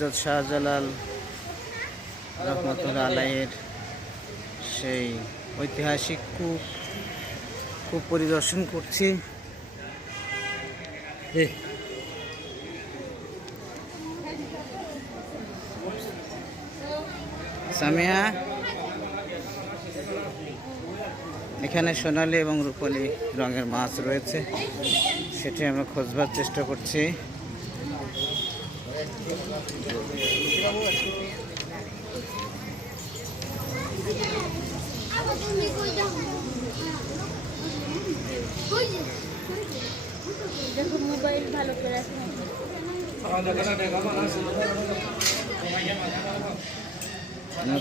হযরত শাহজালাল রহমতুল্লাহ আলাইহির সেই ঐতিহাসিক কূপ পরিদর্শন করছি। সামিয়া, এখানে সোনালী এবং রূপালী রঙের মাছ রয়েছে, সেটি আমরা খোঁজবার চেষ্টা করছি। মোবাইল ভালো করে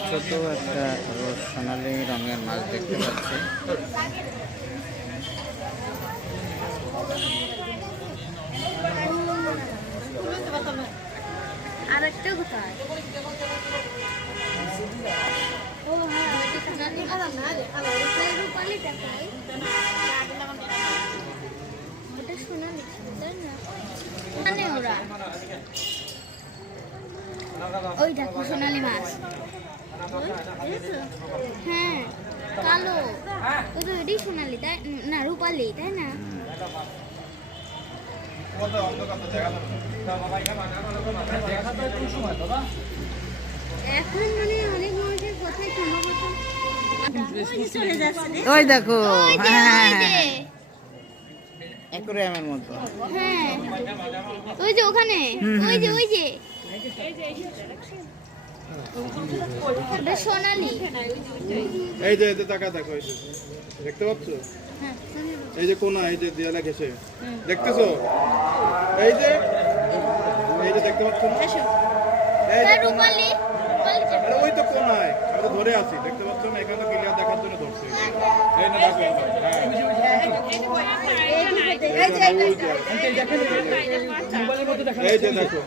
ছোট একটা সোনালী রঙের মাছ দেখতে পাচ্ছি। আর একটা কোথায়? ও হ্যাঁ, রূপালীটা কোথায়? ওটা সোনালী ছিল, তাই না? মানে ওরা ওই দেখো সোনালী মাছ। হ্যাঁ, কালো। ওই তো এটাই সোনালী, তাই না? রূপালী, তাই না? এখন মানে অনেক মানুষের কথাই চলে যাচ্ছে। ওই দেখো, হ্যাঁ, হ্যাঁ, অ্যাকোয়ারিয়ামের মতো। হ্যাঁ, ওই যে ওখানে, ওই যে ওটা সোনালী। এই যে টাকা দেখো, এই যে দেখতে পাচ্ছ, এই যে কোনা, এই যে দেয়ালে ঘেসে দেখতেছো, এই যে দেখতে পাচ্ছ না? এই যে রূপালী, আরে ওই তো কোনায়, আমি তো ধরে আছি, দেখতে পাচ্ছ না? এখানে ক্লিয়ার দেখার জন্য ধরছি। এই না দেখো, এই যে দেখো,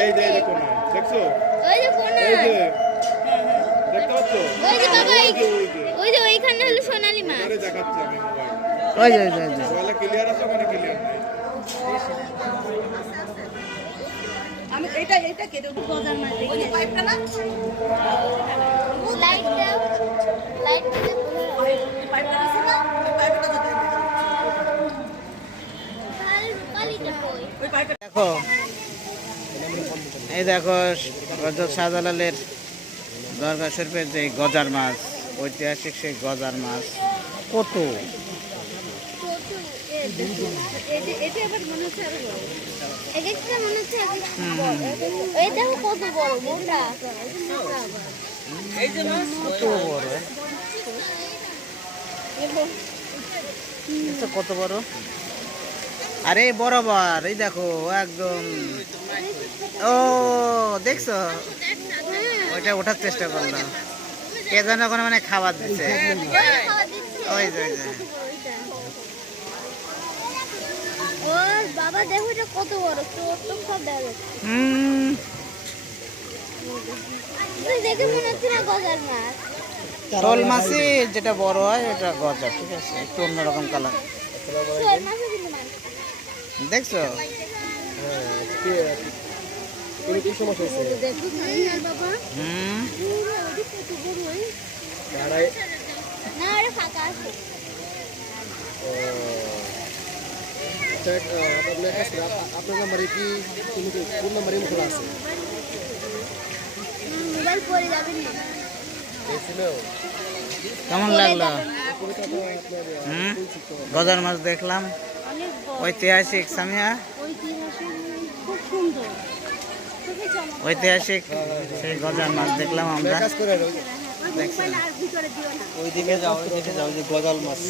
এই যে কোনায় দেখছো, ওই যে কোনা, এই যে দেখতে পাচ্ছ, ওই যে বাবা, ওই যে ওইখানে হলো সোনালী মাছ। আরে দেখাচ্ছি আমি মোবাইল, ওই যে মোবাইলে ক্লিয়ার আছে, ওখানে ক্লিয়ার নাই। আমি এটা কেটে বাজার মাছ দেখি, ওই পাইপটা না, লাইটটা পাইপটা আছে না, ওই পাইপটা যেতে তাহলে রূপালীটা কই? ওই পাইপটা দেখো, এই দেখো হযরত শাহজালালের দরগা শরীফের যে গজার মাছ, ঐতিহাসিক সেই গজার মাছ কত। এটা আবার মনে হচ্ছে আরো বড়, এক একটা মনে হচ্ছে এই দেখো কত বড়, মোটা। কত বড়, কত বড়। আরে বরাবর, এই দেখো একদম। ও দেখছো, ওইটা ওঠার চেষ্টা করলাম, কে যেন ওখানে মানে খাবার দিচ্ছে। ওই যে ও বাবা দেখো এটা কত বড়, তো সব দেখা যাচ্ছে। দেখে মনে হচ্ছে না গজার মাছ। শোল মাছই যেটা বড় হয় ওটা গজা, ঠিক আছে, একটু অন্যরকম কালার। শোল মাছও কিন্তু মাছ। দেখছো, দেখো বাবা, কত বড় হয়। না আরে ফাঁকা আছে। আপনার নাম্বারে কি কোন নাম্বারে খোলা আছে? মোবাইল পরে যাবেন না। কেমন লাগলো? গজার মাছ দেখলাম, অনেক বড়, ঐতিহাসিক। সামিয়া, ঐতিহাসিক, খুব সুন্দর, খুবই চমৎকার। ঐতিহাসিক সেই গজার মাছ দেখলাম আমরা। মোবাইল আর ভিতরে দিও না। ওইদিকে যাও, যে গজাল মাছ।